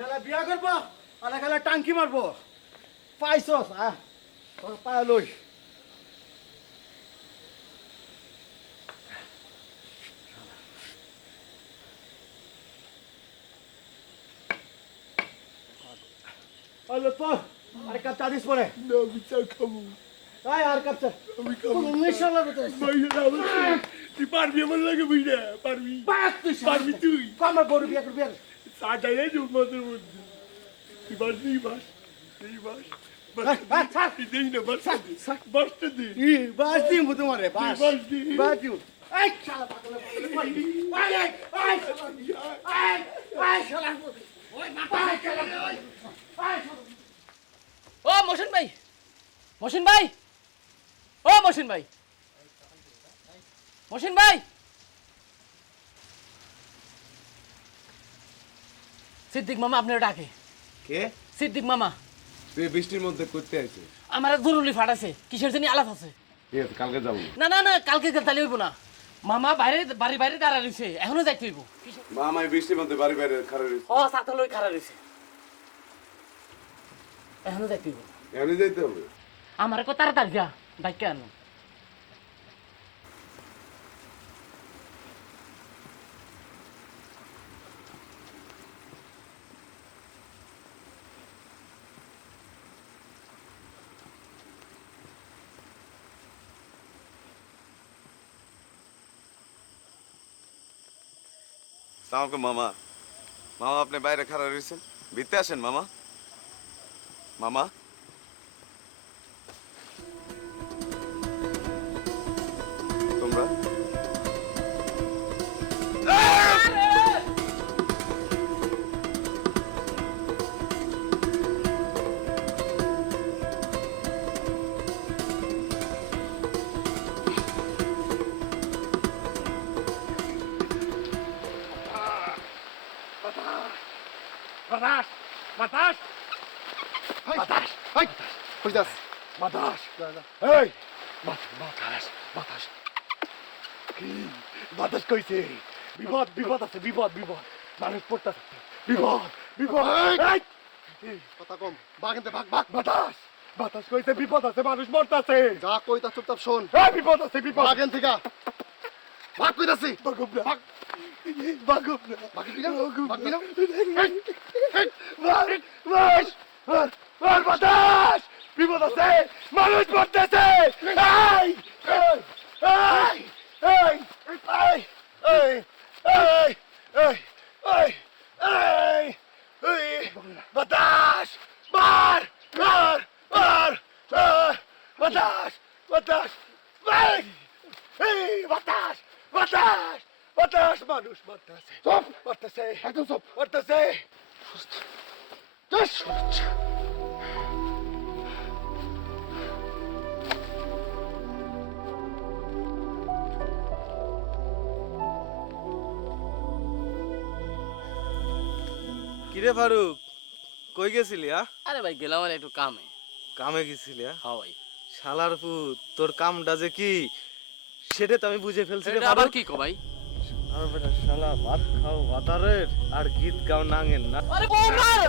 খেলা বিয়া করবো আর খেলা টাঙ্কি মারবো। পাইছস? তোর পায়া লই। আরে কাপ চা দিস পরে। খাবো আর কাপ চা। আমি খাবো। তুই পারবি আমার লাগে বুঝলে? পারবি? পারবি তুই? আমার বড় বিয়া করবি আর চাটাই মাথার মধ্যে। তুই বাস দিই, বাস দিই, বাস দিই না, বাসটা দিই। বাস দিই তোমারে, বাস দিই, বাস দিই। ও মহসিন ভাই, মহসিন ভাই, ও মহসিন ভাই, মহসিন ভাই। সিদ্দিক মামা আপনার ডাকে। কে? সিদ্দিক মামা। তুই বৃষ্টির মধ্যে করতে আইছিস? আমার জরুরি ফাটাছে, কিসের জন্য আলাপ আছে। ঠিক আছে, কালকে যাবো। না না না, কালকে তাহলে হইব না। মামা বাইরে বাড়ি বাইরে দাঁড়া রয়েছে, এখনো যাইতে হইব। মামা এই বৃষ্টির মধ্যে বাড়ি বাইরে খারাপ ও ছাতা লই খাড়া রয়েছে, এখনো যাইতে হইব। এমনি যাইতে হবে। আমার কো তাড়াতাড়ি যা ডাইকে আনো সালামালাইকুম মামা। মামা আপনি বাইরে খাড়া রয়েছেন, ভিতরে আসেন মামা। মামা তোমরা বাতাস বাতাস বাতাস হাই কই যাস বাতাস যা যা এই বাতাস বাতাস কি বাতাস কইছে বিপদ বিপদ আছে বিপদ বিপদ মানুষ পড়তাছে বিপদ বিপদ এই কথা কম ভাগ এনতে ভাগ ভাগ বাতাস বাতাস কইছে বিপদ আছে মানুষ মরতাছে যা কই তা চুপচাপ শোন এই বিপদ আছে বিপদ ভাগ এন থেকে ভাগ কইতাছি বাগুব না ভাগ বাগুব না ভাগ দিলা ভাগ দিলা মার মার মার মার বাতাস বিপদ আছে মানুষ মরতেছে এই এই এই এই এই এই এই এই এই এই এই বাতাস মার মার মার বাতাস বাতাস এই এই বাতাস বাতাস বাতাস মানুষ মরতেছে চুপ মরতেছে একদম চুপ মরতেছে কিরে ফারুক, কই গেছিলি? আরে ভাই গেলাম আর একটু কামে কামে গেছিলি? হ্যাঁ ভাই শালার পুত, তোর কামটা যে কি সেটা তো আমি বুঝে ফেলছি রে এটা আবার ফারুক। কি কো ভাই আর বেটা শালা ভাত খাও ভাতারের আর গীত গাও নাঙেন না। আরে বৌমার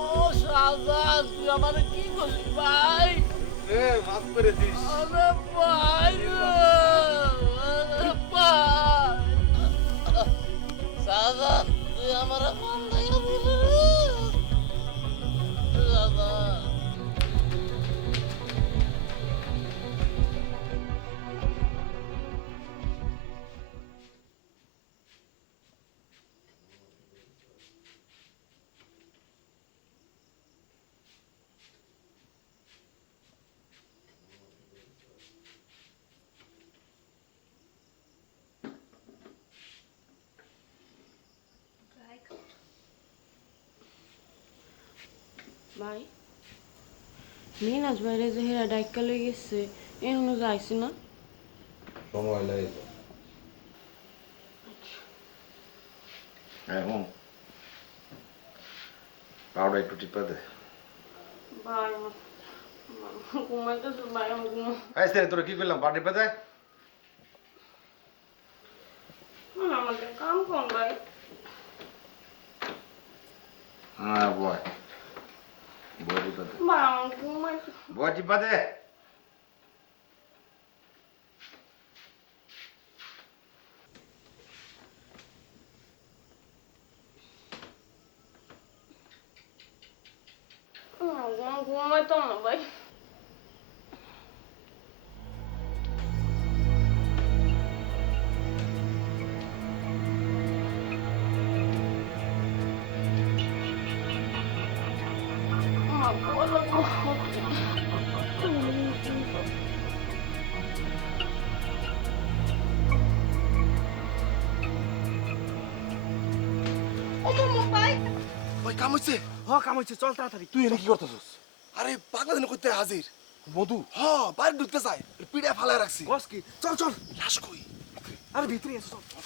ও শাহজাদ তুই আমার কি করলি ভাই এ মাফ করে দিস। আরে ভাই আরে ভাই শাহজাদ তুই আমার ফোন দিয়ে দিলি শাহজাদ ভাই মিনাজ বাইরে যে হেরা ডাইকা লই গেছে এখনো যাইছে না সময় লাগে এখন পাউডার একটু টিপা দে ভাই ঘুমাইতেছে ভাই আমি আইসে তোরা কি করলাম পা টিপা দে আমাদের কাম কোন ভাই হ্যাঁ বয় বয় টিপা দে ভাই আমি ঘুমাইতে বয় টিপা দে ঘুমাইতাম না ভাই ওই কাম হইছে কাম হইছে, চল তাড়াতাড়ি। তুই এনে কি করতেছিস আরে পাগলা দিন করতে হাজির মধু হ্যাঁ বাইরে ঢুকতে চাই পিড়ে ফালায় রাখছি বস কি? চল চল। লাশ কই আরে ভিতরে এসো, চল।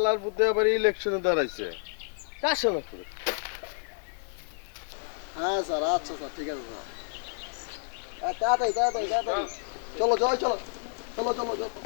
শালার বুদ্ধি আবার ইলেকশনে দাঁড়াইছে কার সাথে করে? হ্যাঁ স্যার, আচ্ছা স্যার, ঠিক আছে স্যার। তাড়াতাড়ি তাড়াতাড়ি তাড়াতাড়ি চলো জয় চলো চলো চলো চলো।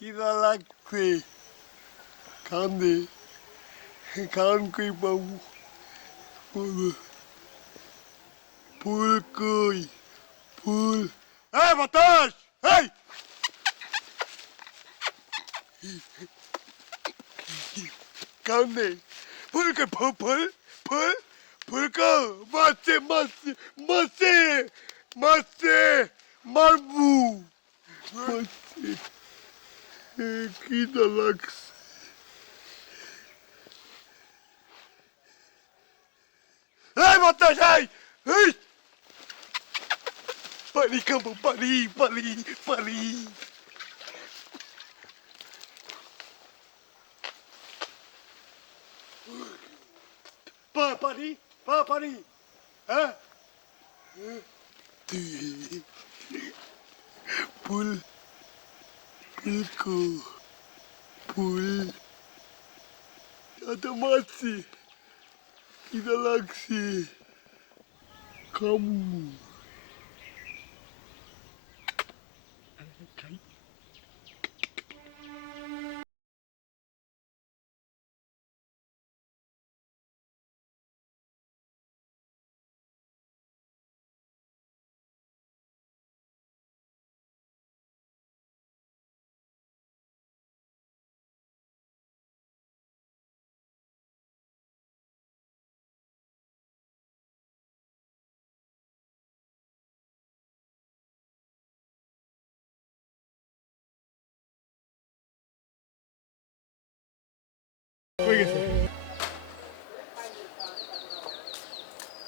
খিদা লাগছে, খান দে, খান কই পাবো? ফুল কই? ফুল বাতাস, এই খান দে, ফুল কে ফুল ফুল ফুল ফুল কো মারছে মারছে মারছে মারছে মারবু মারছে। খিদা লাগছে। এই বাতাস, এই পানি খাবো, পানি পানি পানি। পানি পানি, হ্যাঁ ফুল ফুল কো ফুল এত মারছি, খিদা লাগছে, খামু।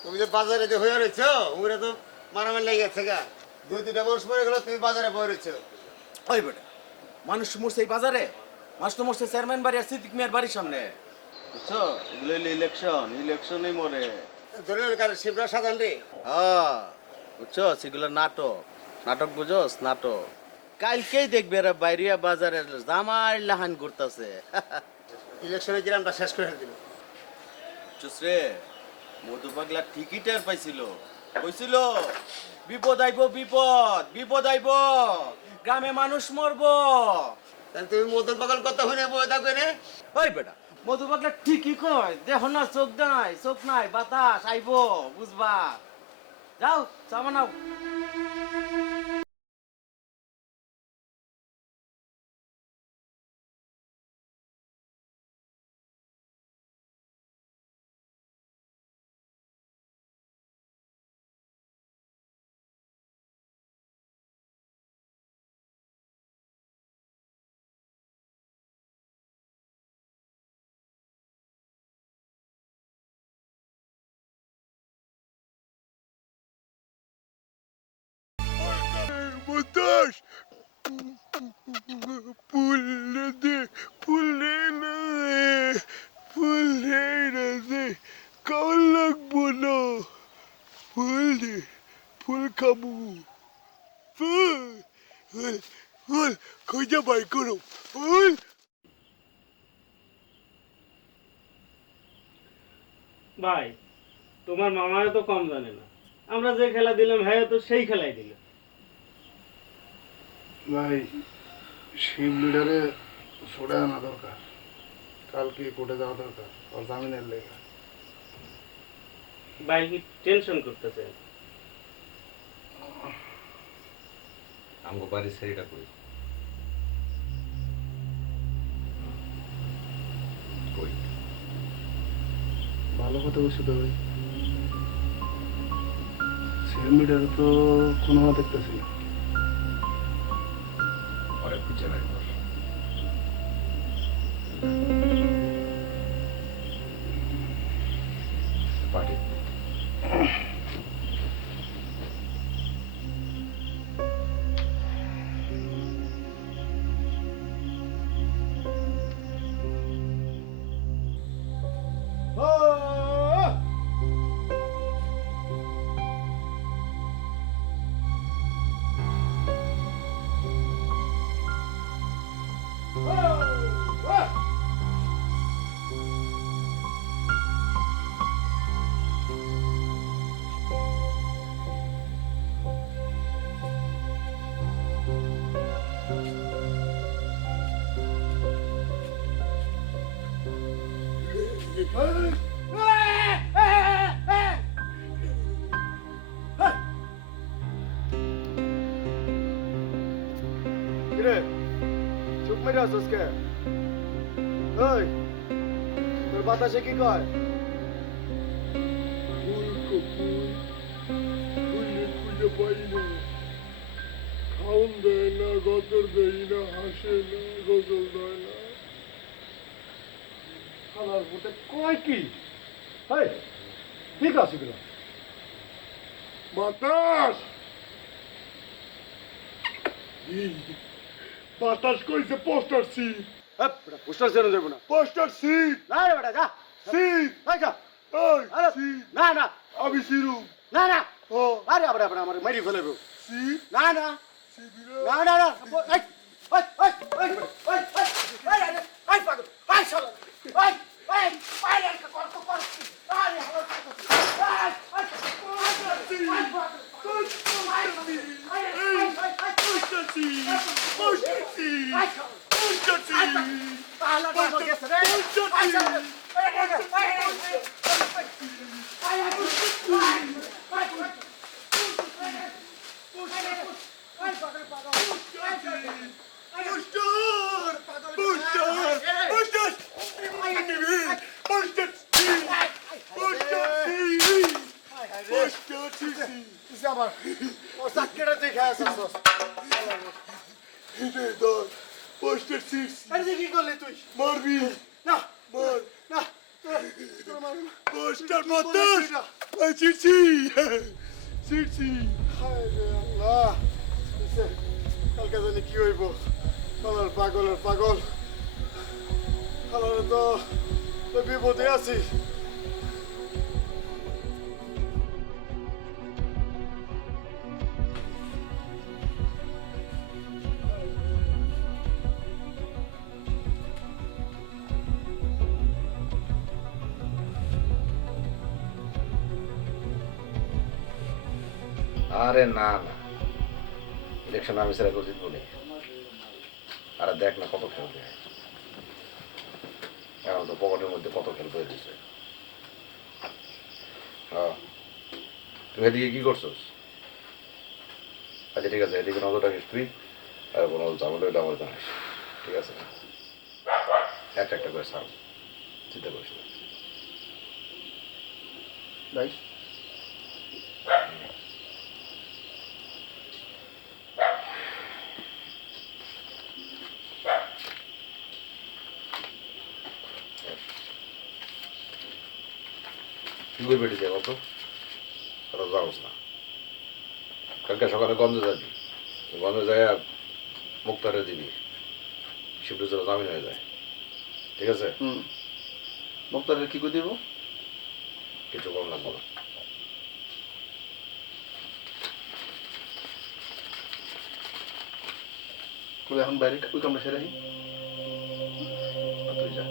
তুমি যে বাজারে যে হয়ে রয়েছ, ওরা তো মারামারি লেগে গেছে গা। 2-3টা মানুষ মরে গেল, তুমি বাজারে বয়ে রয়েছ। ওই বেটা, মানুষ মরছে এই বাজারে, মানুষ তো মরছে চেয়ারম্যান বাড়ি আর সিদ্দিক মিয়ার বাড়ির সামনে। বুঝছো, এগুলো হলো ইলেকশন, ইলেকশনেই মরে। ধরে কার শিবরা সাধারণ রে। হ্যাঁ বুঝছো, সেগুলো নাটক, নাটক বুঝোস, নাটক। কালকেই দেখবে এরা বাইরিয়া বাজারে জামাই লাহান ঘুরতেছে। ইলেকশনের গ্রামটা শেষ করে দিল। চুসরে মধু পাগলা ঠিকই টের পাইছিল, কইছিল বিপদ আইব, বিপদ বিপদ আইব, গ্রামে মানুষ মরবো। তাহলে তুমি মদন পাগল কথা শুনে বয়ে থাকবে না? ওই বেটা, মধু পাগলা ঠিকই কয়, দেখো না চোখ নাই বাতাস আইব, বুঝবা। যাও চা বানাও। বাতাস ফুল দে ফুল না ফুল না দে কেমন লাগবো না ফুল দে ফুল খাবো ফুল ফুল ফুল খুঁজে বাই করো ফুল ভাই তোমার মামারা তো কম জানে না, আমরা যে খেলা দিলাম হ্যাঁ তো সেই খেলাই দিল। ভাই শিব লিডারে ছোড়ে আনা দরকার, কালকে কোর্টে যাওয়া দরকার ওর জামিনের লেখা। ভাই কি টেনশন করতেছে? আমগো বাড়ির সেরিটা কই কই ভালো কথা বলছি তো ভাই, শিব লিডারে তো কোনো দেখতেছি না। পরে খুঁজে বের কর। পার্টি কিরে চুপ মেরে আসছিস কে? ওই তোর বাতাসে কি কয়? খাউন দেয় না, গতর দেয় না, হাসে না, গজল দেয় না। খালার পুতে কয় কি? ঠিক আছে কিনা বাতাস বাতাস কইছে পোস্টার সি পোস্টার চেন দেব না পোস্টার সি না রে বেটা যা সি যা ওই সি না না আমি সিরু না না ও আরে আরে আরে আমার মারি ফেলবে সি না না সি না না না এই ওই ওই ওই ওই ওই ওই পাগল ওই শালা ওই ওই পাইলে কর কর আরে হালো মারবি না মার না পোস্টার মাতাস চিরছি চিরছি আল্লাহ কালকে জানি কি হইব কালার পাগলের পাগল কালারে তো বিপদে আছি আরে না না, ইলেকশন আমি সেরা করে জিতবো নি। আরে দেখ না কত খেল দেয়, এখন তো পকেটের মধ্যে কত খেল করে দিচ্ছে। হ্যাঁ তুই এদিকে কি করছস? আচ্ছা ঠিক আছে, এদিকে নজর রাখিস তুই, আর কোনো ঝামেলা হইলে আমার জানিস, ঠিক আছে? একটা একটা করে সার চিন্তা করিস না। রাইট কি করবি এটি বলতো? তোরা জানোস না, কালকে সকালে গঞ্জে যাবি, গন্ধ যায় মুক্তারে দিবি শিবলু যেন জামিন হয়ে যায় ঠিক আছে মুক্তারের কি করে দিব? কিছু কম লাগবে না তুই এখন বাইরে ওই কামটা সেরে তুই যা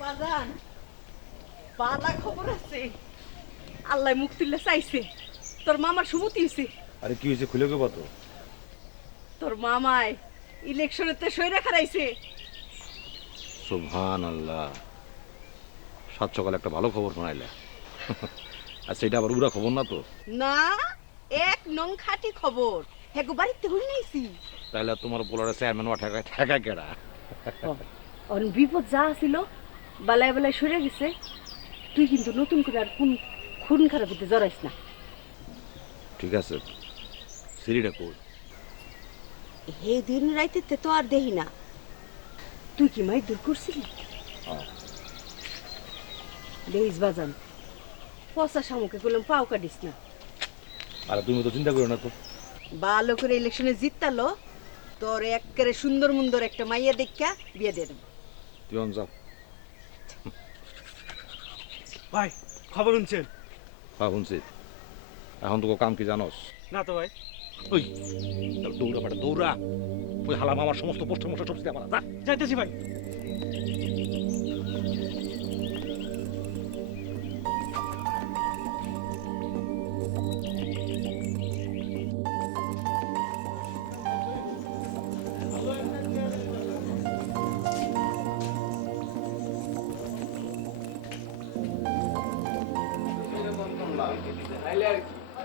বাজান বালা খবর আছে আল্লাহ মুখ তুললে চাইছে তোর মামার সুমতি হইছে আরে কি হয়েছে খুলে গেবা তো তোর মামায় ইলেকশনেতে সইরা খারাইছে সুবহানাল্লাহ সাত সকালে একটা ভালো খবর শোনাইলে আচ্ছা এটা আবার উড়া খবর না তো না এক নং খাঁটি খবর হেগো বাড়িতে হই নাইছি তাহলে তোমার বলার চেয়ারম্যান ঠেকা ঠেকা কেডা অন বিপদ যা ছিল বালায় বালায় সরে গেছে তুই কিন্তু নতুন করে আর খুন খুন খারাপিতে জড়াইস না ঠিক আছে সিঁড়িটা কই হে দিন রাইতে তো আর দেহি না তুই কি মাই দূর করছিলি দেহিস বাজান পচা শামুকে বললাম পাও কাটিস না আর তুমি তো চিন্তা করো না তো ভালো করে ইলেকশনে জিততালো তোর একেবারে সুন্দর মুন্দর একটা মাইয়া দেখা বিয়ে দিয়ে দেবো তুই অন যাও ভাই খবর শুনছেন হ্যাঁ শুনছি এখন তোকে কাম কি জানোস না তো ভাই ওই দৌড়া পাটা দৌড়া ওই হালাম আমার সমস্ত পোস্টার মোস্টার সব দিতে আমার যা যাইতেছি ভাই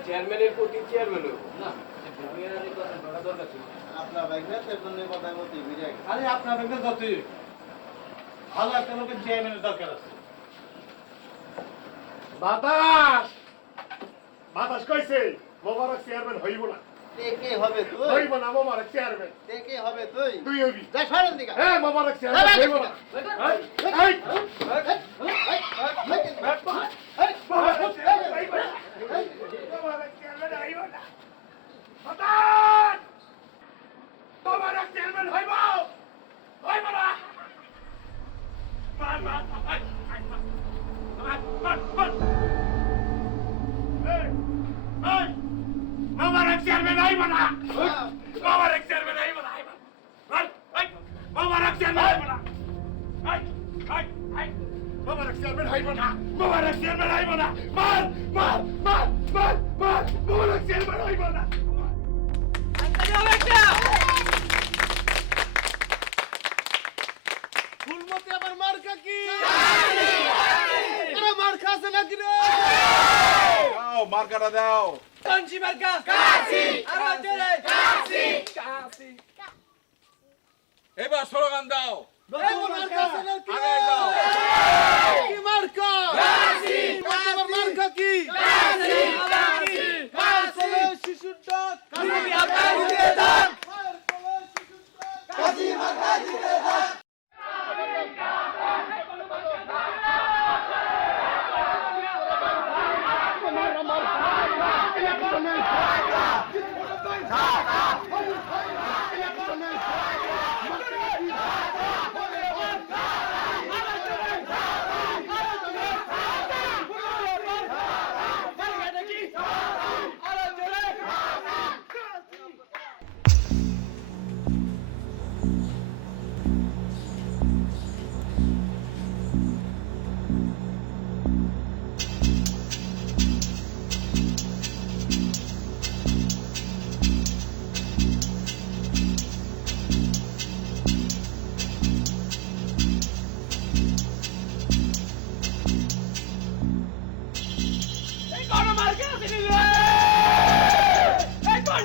চেয়ারম্যানের প্রতি চেয়ারম্যান আপনার বাইক না তেমনি কথার মতো ভিড়ে আরে আপনার ব্যাংকের যতই ভালো একটা লোকের চেয়ারম্যানের দরকার আছে বাতাস বাতাস কইছে মোবারক চেয়ারম্যান হইব না কে হবে তুই? হইব না মোবারক চেয়ারম্যান কে হবে তুই? তুই হইবি যা সরেন দিকা হ্যাঁ মোবারক চেয়ারম্যান হইব না এই মোবারক চেয়ারম্যান হইব না মোবারক চেয়ারম্যান হইব না মার মার মার মার মার মোবারক চেয়ারম্যান হইব না ফুলমতি আমার মার্কা কি? আরে মার্কা আছে নাকি রে? দাও মার্কাটা দাও কাঞ্চি মার্কা কাশি আরে জোরে কাশি কাশি এবার স্লোগান দাও মার্কা আছে নাকি? কি মার্কা? কাশি আমার মার্কা কি? কাশি কাশি কাশি শিশুর ডাক কাশি মার্কা দিতে দাও কাশি মার্কা দিতে দাও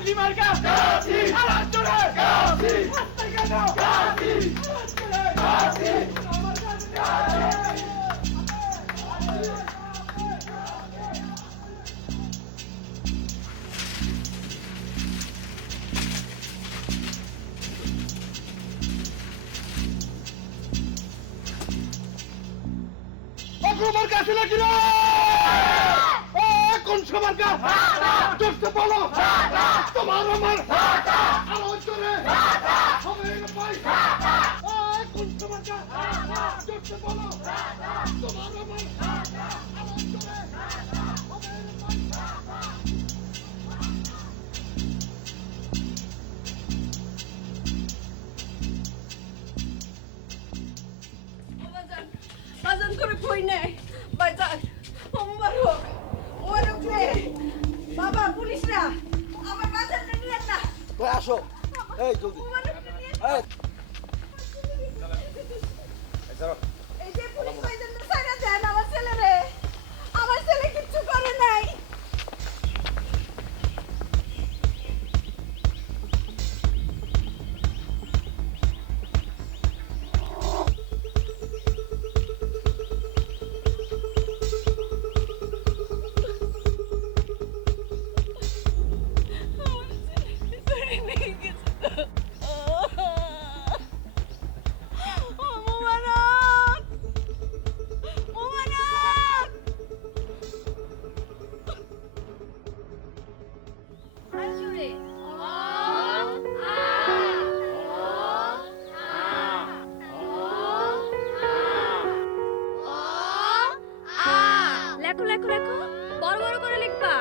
গাছি মার্কা গাছি সারা জোরে গাছি আস্তে কেন গাছি গাছি আমার গাছি অগ্রমার কাছে নাকি রে কোন সবার গা জোরসে বলো তোমার আমার আরো জোরে সবাই পাই কোন সবার গা জোরসে বলো তোমার আমার আরো জোরে বাজান করে কই নাই বাজান হোক রে বাবা পুলিশরা আমার বাজানটা নিয়ে না ওই আসো এই জলদি এই এই যে পুলিশ কইছেন না সারা দেন আমার ছেলে রে আমার ছেলে কিচ্ছু করে নাই লেখো লেখো লেখো বড় বড় করে লিখবা